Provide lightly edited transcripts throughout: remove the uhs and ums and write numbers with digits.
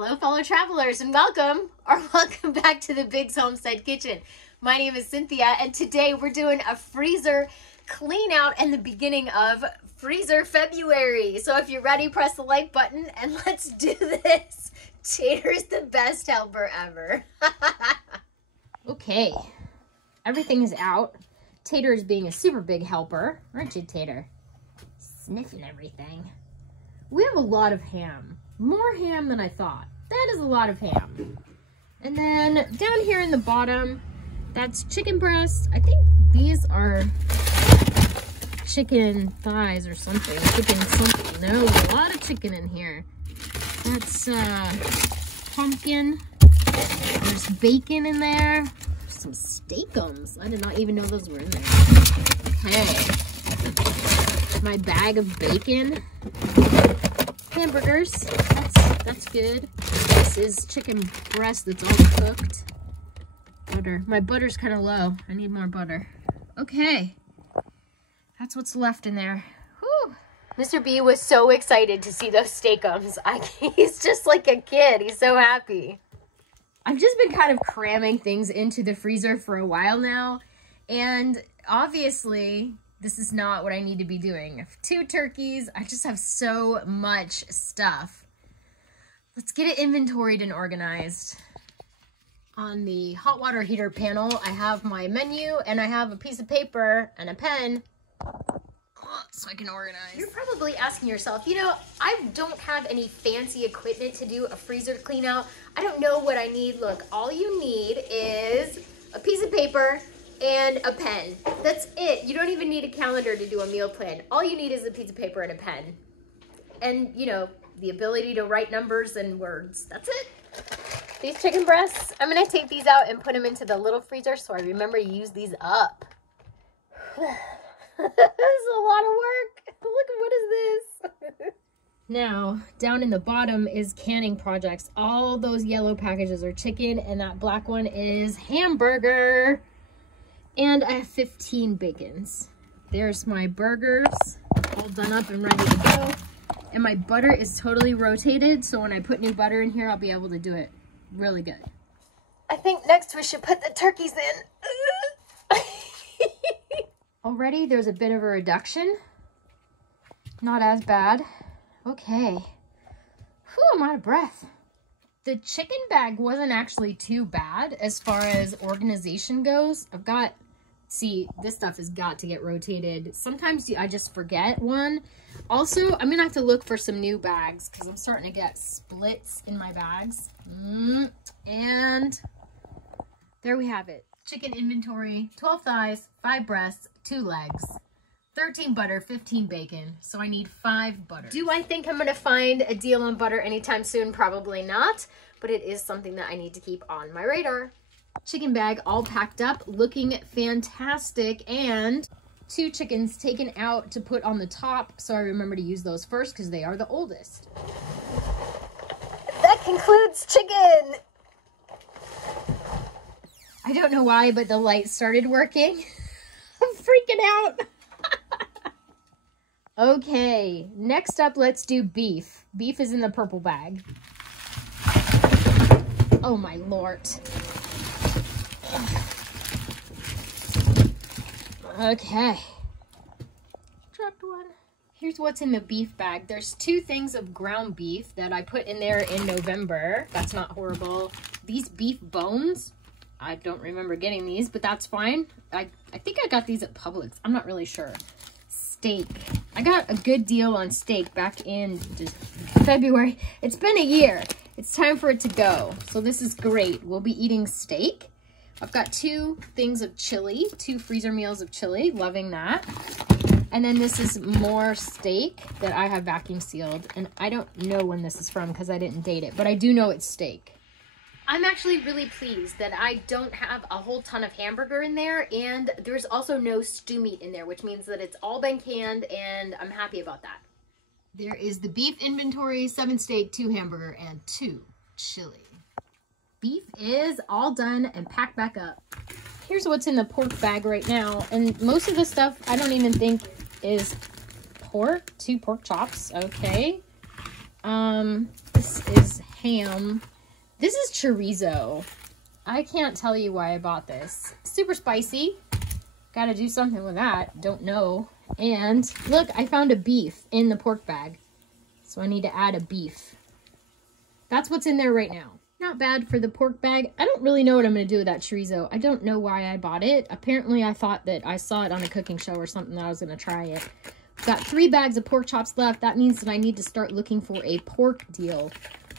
Hello, fellow travelers, and welcome back to the Biggs Homestead Kitchen. My name is Cynthia, and today we're doing a freezer clean out and the beginning of freezer February. So if you're ready, press the like button and let's do this. Tater's the best helper ever. Okay, everything is out. Tater is being a super big helper, aren't you, Tater? Sniffing everything. We have a lot of ham. More ham than I thought. That is a lot of ham. And then down here in the bottom, that's chicken breast. I think these are chicken thighs or something. Chicken something. No, a lot of chicken in here. That's pumpkin. There's bacon in there. Some steakums. I did not even know those were in there. Okay. My bag of bacon. Hamburgers, that's good. This is chicken breast that's all cooked. Butter. My butter's kind of low. I need more butter. Okay. That's what's left in there. Whew. Mr. B was so excited to see those steakums. He's just like a kid. He's so happy. I've just been kind of cramming things into the freezer for a while now. And obviously, this is not what I need to be doing. 2 turkeys. I just have so much stuff. Let's get it inventoried and organized. On the hot water heater panel, I have my menu and I have a piece of paper and a pen so I can organize. You're probably asking yourself, you know, I don't have any fancy equipment to do a freezer clean out. I don't know what I need. Look, all you need is a piece of paper and a pen. That's it. You don't even need a calendar to do a meal plan. All you need is a piece of paper and a pen. And, you know, the ability to write numbers and words. That's it. These chicken breasts, I'm going to take these out and put them into the little freezer so I remember to use these up. This is a lot of work. Look, what is this? Now, down in the bottom is canning projects. All those yellow packages are chicken and that black one is hamburger. And I have 15 bacons. There's my burgers, all done up and ready to go. And my butter is totally rotated, so when I put new butter in here, I'll be able to do it really good. I think next we should put the turkeys in. Already there's a bit of a reduction. Not as bad. Okay. Whew, I'm out of breath. The chicken bag wasn't actually too bad as far as organization goes. See, this stuff has got to get rotated. Sometimes I just forget one. Also, I'm gonna have to look for some new bags because I'm starting to get splits in my bags. And there we have it. Chicken inventory, 12 thighs, 5 breasts, 2 legs, 13 butter, 15 bacon. So I need 5 butter. Do I think I'm gonna find a deal on butter anytime soon? Probably not, but it is something that I need to keep on my radar. Chicken bag all packed up, looking fantastic, and 2 chickens taken out to put on the top, so I remember to use those first because they are the oldest. That concludes chicken. I don't know why, but the light started working. I'm freaking out. Okay, next up, let's do beef. Beef is in the purple bag. Oh my Lord. Okay. Dropped one. Here's what's in the beef bag. There's 2 things of ground beef that I put in there in November. That's not horrible. These beef bones, I don't remember getting these, but that's fine. I think I got these at Publix. I'm not really sure. Steak. I got a good deal on steak back in February. It's been a year. It's time for it to go. So this is great. We'll be eating steak. I've got 2 things of chili, 2 freezer meals of chili, loving that. And then this is more steak that I have vacuum sealed. And I don't know when this is from because I didn't date it, but I do know it's steak. I'm actually really pleased that I don't have a whole ton of hamburger in there, and there's also no stew meat in there, which means that it's all been canned, and I'm happy about that. There is the beef inventory, 7 steak, 2 hamburger, and 2 chili. Beef is all done and packed back up. Here's what's in the pork bag right now. And most of the stuff I don't even think is pork. 2 pork chops. Okay. This is ham. This is chorizo. I can't tell you why I bought this. Super spicy. Gotta do something with that. Don't know. And look, I found a beef in the pork bag. So I need to add a beef. That's what's in there right now. Not bad for the pork bag. I don't really know what I'm going to do with that chorizo. I don't know why I bought it. Apparently I thought that I saw it on a cooking show or something that I was going to try it. Got 3 bags of pork chops left. That means that I need to start looking for a pork deal.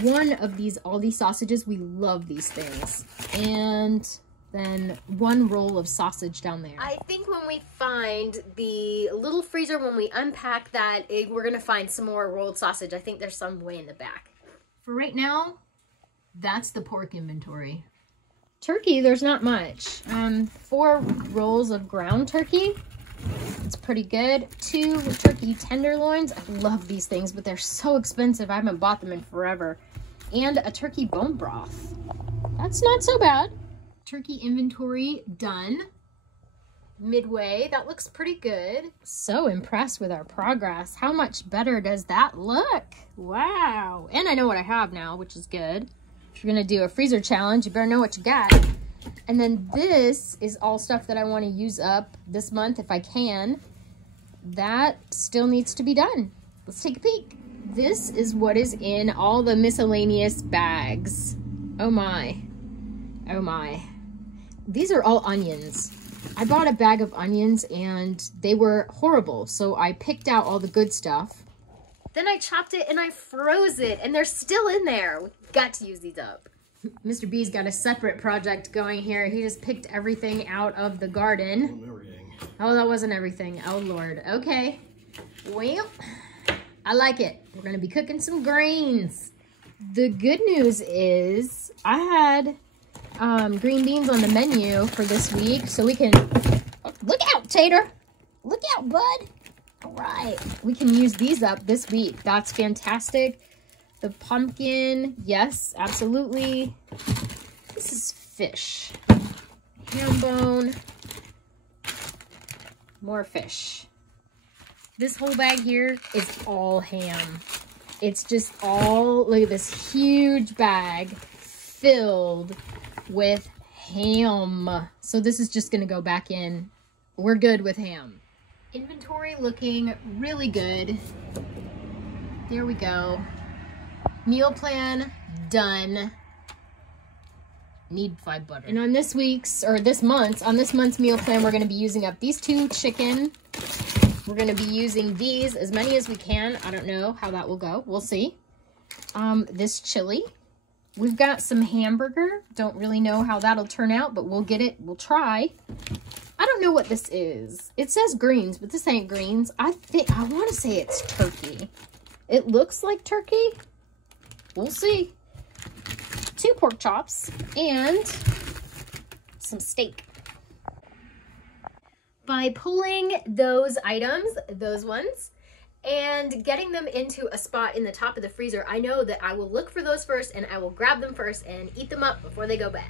One of these Aldi sausages. We love these things. And then 1 roll of sausage down there. I think when we find the little freezer, when we unpack that, we're going to find some more rolled sausage. I think there's some way in the back. For right now, that's the pork inventory. Turkey, there's not much. 4 rolls of ground turkey. It's pretty good. 2 turkey tenderloins. I love these things, but they're so expensive. I haven't bought them in forever. And a turkey bone broth. That's not so bad. Turkey inventory done. Midway, that looks pretty good. So impressed with our progress. How much better does that look? Wow. And I know what I have now, which is good. If you're gonna do a freezer challenge, you better know what you got. And then this is all stuff that I want to use up this month if I can. That still needs to be done. Let's take a peek. This is what is in all the miscellaneous bags. Oh my. Oh my. These are all onions. I bought a bag of onions and they were horrible. So I picked out all the good stuff. Then I chopped it and I froze it and they're still in there. We've got to use these up. Mr. B's got a separate project going here. He just picked everything out of the garden. Oh, that wasn't everything. Oh, Lord. Okay. Well, I like it. We're going to be cooking some greens. The good news is I had green beans on the menu for this week, so we can... Look out, Tater. Look out, bud. All right. We can use these up this week. That's fantastic. The pumpkin, yes, absolutely. This is fish. Ham bone. More fish. This whole bag here is all ham. It's just all, look at this huge bag filled with ham. So this is just gonna go back in. We're good with ham. Inventory looking really good. There we go. Meal plan done. Need 5 butter. And on this week's, or this month's meal plan, we're going to be using up these 2 chicken. We're going to be using these as many as we can. I don't know how that will go. We'll see. This chili. We've got some hamburger. Don't really know how that'll turn out, but we'll get it. We'll try. I don't know what this is. It says greens, but this ain't greens. I want to say it's turkey. It looks like turkey. We'll see. 2 pork chops and some steak. By pulling those items, those ones, and getting them into a spot in the top of the freezer, I know that I will look for those first and I will grab them first and eat them up before they go bad.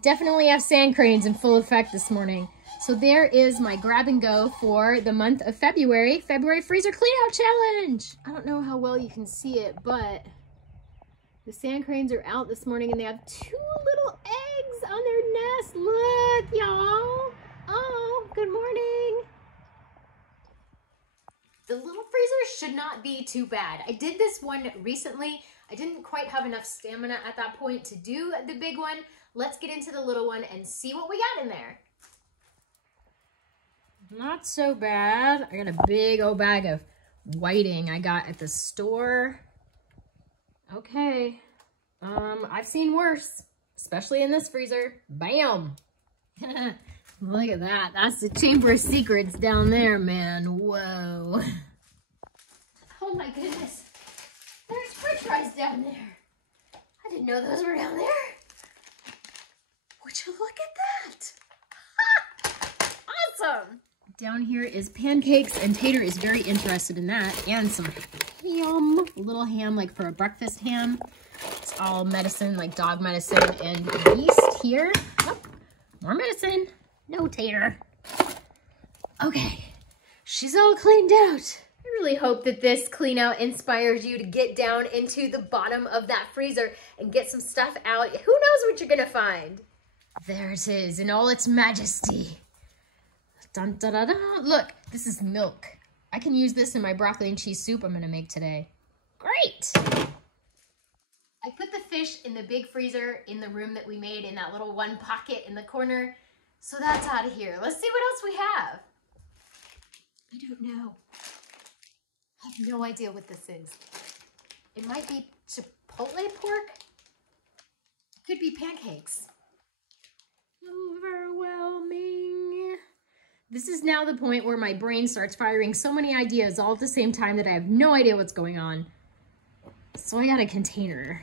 Definitely have sand cranes in full effect this morning. So there is my grab and go for the month of February. February Freezer Cleanout Challenge. I don't know how well you can see it, but the sand cranes are out this morning and they have 2 little eggs on their nest. Look, y'all. Oh, good morning. The little freezer should not be too bad. I did this one recently. I didn't quite have enough stamina at that point to do the big one. Let's get into the little one and see what we got in there. Not so bad. I got a big old bag of whiting I got at the store. Okay. I've seen worse, especially in this freezer. Bam! Look at that. That's the Chamber of Secrets down there, man. Whoa. Oh my goodness. There's french fries down there. I didn't know those were down there. Would you look at that? Awesome. Down here is pancakes, and Tater is very interested in that, and some ham, a little ham like for a breakfast ham. It's all medicine, like dog medicine, and yeast here. Oh, more medicine. No, Tater. Okay, she's all cleaned out. I really hope that this clean out inspires you to get down into the bottom of that freezer and get some stuff out. Who knows what you're gonna find? There it is in all its majesty. Dun, da, da, da. Look, this is milk. I can use this in my broccoli and cheese soup I'm gonna make today. Great! I put the fish in the big freezer in the room that we made in that little one pocket in the corner. So that's out of here. Let's see what else we have. I don't know. I have no idea what this is. It might be chipotle pork. It could be pancakes. Overwhelming. This is now the point where my brain starts firing so many ideas all at the same time that I have no idea what's going on. So I got a container.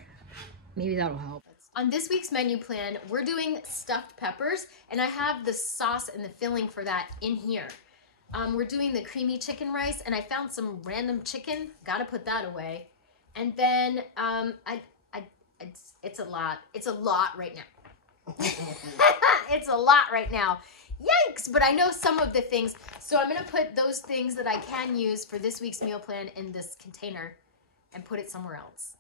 Maybe that'll help. On this week's menu plan, we're doing stuffed peppers, and I have the sauce and the filling for that in here. We're doing the creamy chicken rice, and I found some random chicken. Gotta put that away. And then it's a lot. It's a lot right now. It's a lot right now. Yikes! But I know some of the things, so I'm gonna put those things that I can use for this week's meal plan in this container and put it somewhere else.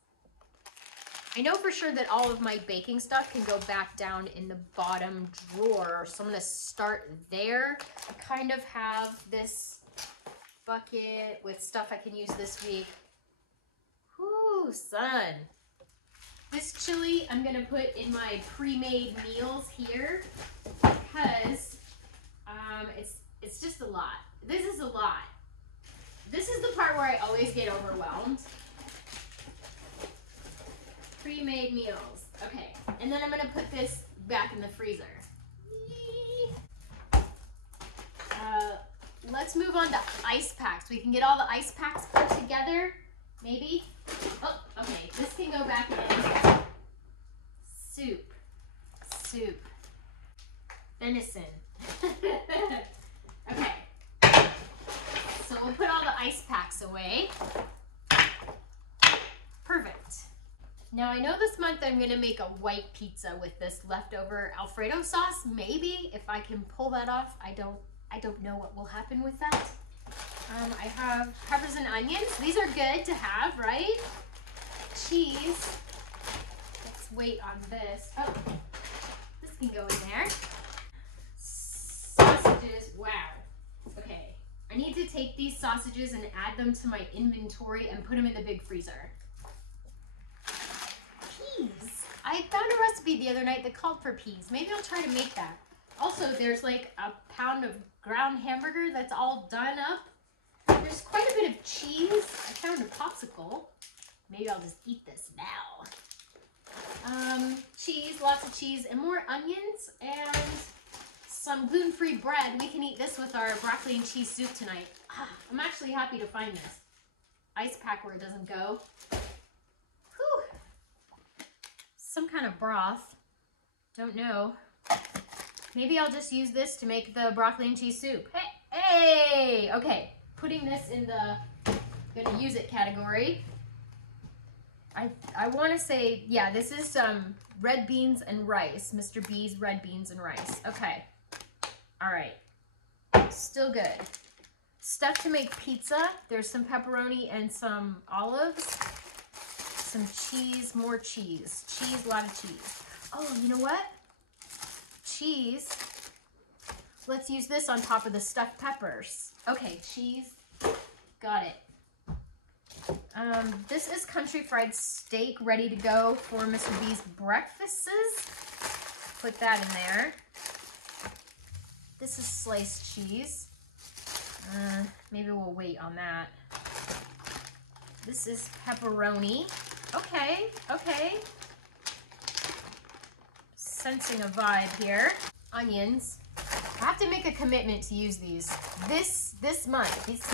I know for sure that all of my baking stuff can go back down in the bottom drawer, so I'm gonna start there. I kind of have this bucket with stuff I can use this week. Whoo, son. This chili I'm gonna put in my pre-made meals here because it's just a lot. This is a lot. This is the part where I always get overwhelmed. Pre-made meals. Okay, and then I'm gonna put this back in the freezer. Let's move on to ice packs. We can get all the ice packs put together, maybe. Oh, okay, this can go back in. Soup. Venison. Okay, so we'll put all the ice packs away. Perfect. Now I know this month I'm gonna make a white pizza with this leftover Alfredo sauce. Maybe if I can pull that off. I don't know what will happen with that. I have peppers and onions. These are good to have, right? Cheese. Let's wait on this. Oh, this can go in there. Sausages. Wow. Okay. I need to take these sausages and add them to my inventory and put them in the big freezer. Peas. I found a recipe the other night that called for peas. Maybe I'll try to make that. Also, there's like a pound of ground hamburger that's all done up. There's quite a bit of cheese. I found a popsicle. Maybe I'll just eat this now. Cheese, lots of cheese, and more onions, and some gluten-free bread. We can eat this with our broccoli and cheese soup tonight. I'm actually happy to find this. Ice pack where it doesn't go. Whew. Some kind of broth. Don't know. Maybe I'll just use this to make the broccoli and cheese soup. Hey! Okay, putting this in the gonna use it category. I want to say, yeah, this is some red beans and rice. Mr. B's red beans and rice. Okay. All right. Still good. Stuff to make pizza. There's some pepperoni and some olives. Some cheese, more cheese. Cheese, a lot of cheese. Oh, you know what? Cheese. Let's use this on top of the stuffed peppers. Okay, cheese. Got it. This is country fried steak ready to go for Mr. B's breakfasts. Put that in there. This is sliced cheese. Maybe we'll wait on that. This is pepperoni. Okay, okay. Sensing a vibe here. Onions. I have to make a commitment to use these. This month, these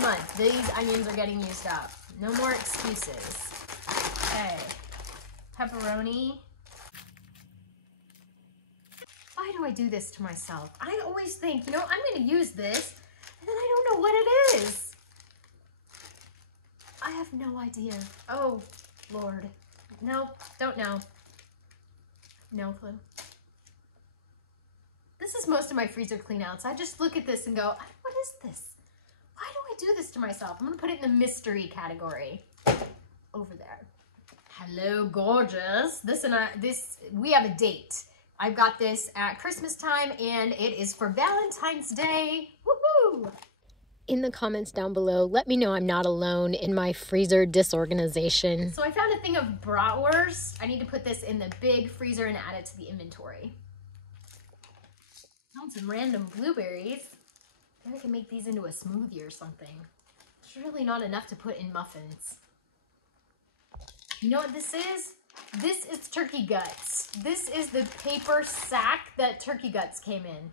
onions are getting used up. No more excuses. Okay. Pepperoni. Why do I do this to myself? I always think, you know, I'm gonna use this, and then I don't know what it is. I have no idea. Oh, Lord. Nope, don't know. No clue. This is most of my freezer cleanouts. I just look at this and go, what is this? Why do I I do this to myself? I'm gonna put it in the mystery category over there. Hello, gorgeous. We have a date. I've got this at Christmas time and it is for Valentine's Day. Woohoo! In the comments down below, let me know I'm not alone in my freezer disorganization. So I found a thing of bratwurst. I need to put this in the big freezer and add it to the inventory. Found some random blueberries. Maybe I can make these into a smoothie or something. It's really not enough to put in muffins. You know what this is? This is turkey guts. This is the paper sack that turkey guts came in.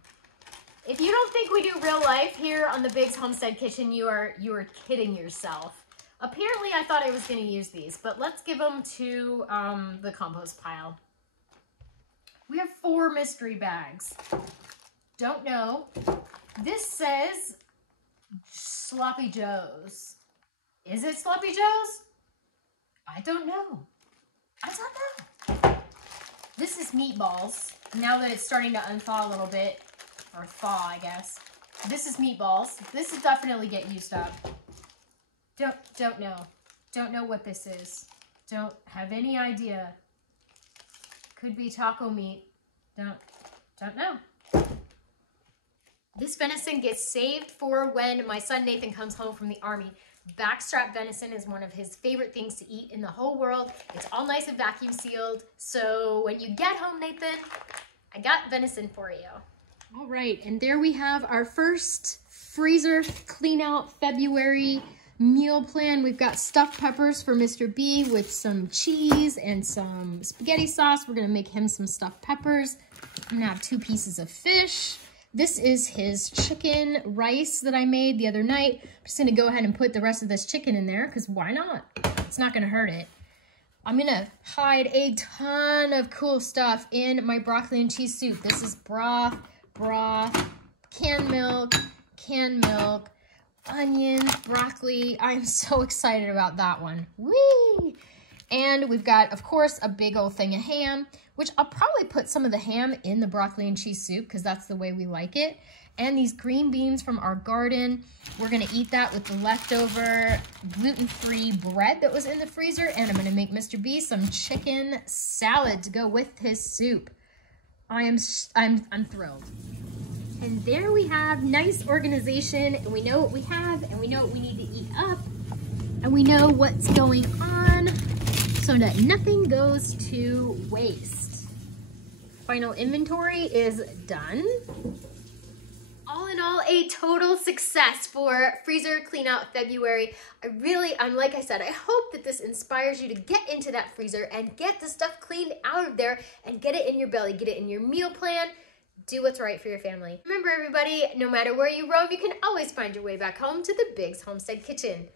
If you don't think we do real life here on the Biggs Homestead Kitchen, you are kidding yourself. Apparently, I thought I was going to use these, but let's give them to the compost pile. We have 4 mystery bags. Don't know. This says Sloppy Joe's. Is it Sloppy Joe's? I don't know. I don't know. This is meatballs. Now that it's starting to unthaw a little bit, or thaw, I guess. This is meatballs. This will definitely get used up. Don't know. Don't know what this is. Don't have any idea. Could be taco meat. Don't know. This venison gets saved for when my son Nathan comes home from the army. Backstrap venison is one of his favorite things to eat in the whole world. It's all nice and vacuum sealed. So when you get home, Nathan, I got venison for you. All right, and there we have our first freezer clean out February meal plan. We've got stuffed peppers for Mr. B with some cheese and some spaghetti sauce. We're gonna make him some stuffed peppers. I'm gonna have 2 pieces of fish. This is his chicken rice that I made the other night. I'm just gonna go ahead and put the rest of this chicken in there because why not? It's not gonna hurt it. I'm gonna hide a ton of cool stuff in my broccoli and cheese soup. This is broth, canned milk, onions, broccoli. I am so excited about that one. Whee! And we've got, of course, a big old thing of ham, which I'll probably put some of the ham in the broccoli and cheese soup because that's the way we like it. And these green beans from our garden. We're gonna eat that with the leftover gluten-free bread that was in the freezer. And I'm gonna make Mr. B some chicken salad to go with his soup. I'm thrilled. And there we have nice organization, and we know what we have, and we know what we need to eat up, and we know what's going on so that nothing goes to waste. Final inventory is done. All in all, a total success for Freezer Clean Out February. Like I said, I hope that this inspires you to get into that freezer and get the stuff cleaned out of there and get it in your belly, get it in your meal plan. Do what's right for your family. Remember, everybody, no matter where you roam, you can always find your way back home to the Biggs Homestead Kitchen.